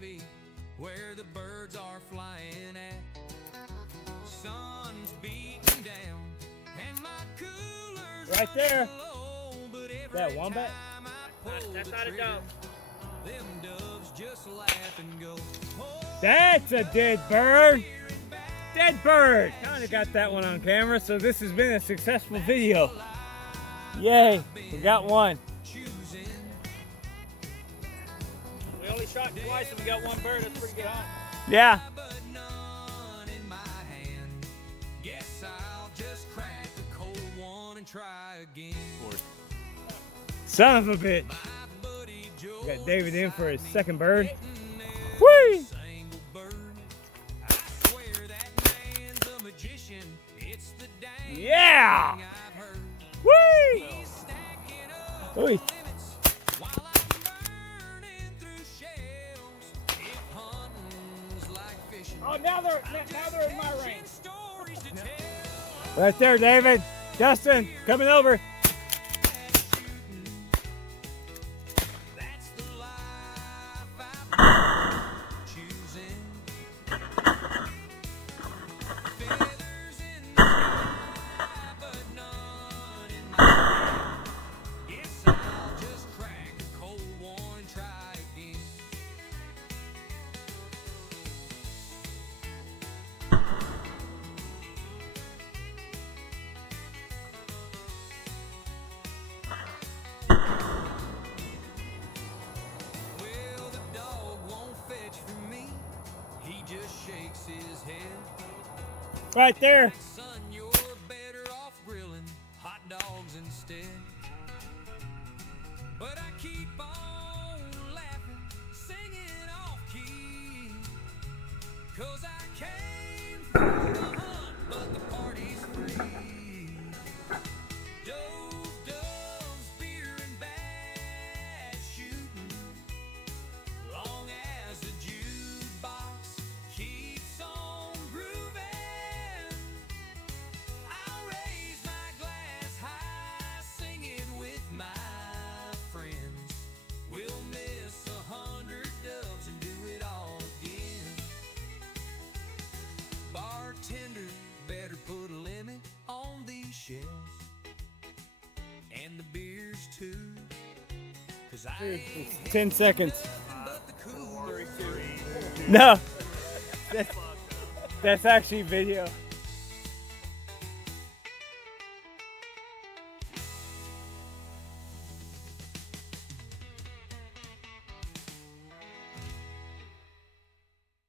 heavy where the birds are flying at. Sun's beating down and my cooler's Right there. low, but every That wombat? time I pull That's the not a trigger, dove. them doves just laugh and go, oh, That's a dead bird. Dead bird. Kinda got that one on camera, so this has been a successful video. Yay, we got one. choosing. We only shot twice and we got one bird. That's pretty good hunt. Yeah. But none in my hand. Guess I'll just crack the cold one and try again. Son of a bitch. My buddy Joe Got David in for his second bird. never Whee! single bird. I swear that man's a magician. It's the dang Yeah! thing I've heard. Whee! He's stacking up Oy. limits while I'm burning through shells. If hunting's like fishing, Oh, now they're in my range. stories to tell. Right there, David. Justin, coming over. That's the life I'm choosing. Feathers in the sky, but none in my hand. Guess I'll just crack a cold one and try again. Well, the dog won't fetch for me. He just shakes his head. Right there. Son, you're better off grilling hot dogs instead. But I keep on laughing, singing off key. 'Cause I came for the hunt, but the party's free. Doves, beer, and bad shooting. Long as the jukebox keeps on grooving, I'll raise my glass high, singing with my friends. We'll miss 100 doves and do it all again. Bartender, better put a limit on these shells. And the beers too. 'Cause I ain't 10 seconds. but the cooler. No. That's actually video.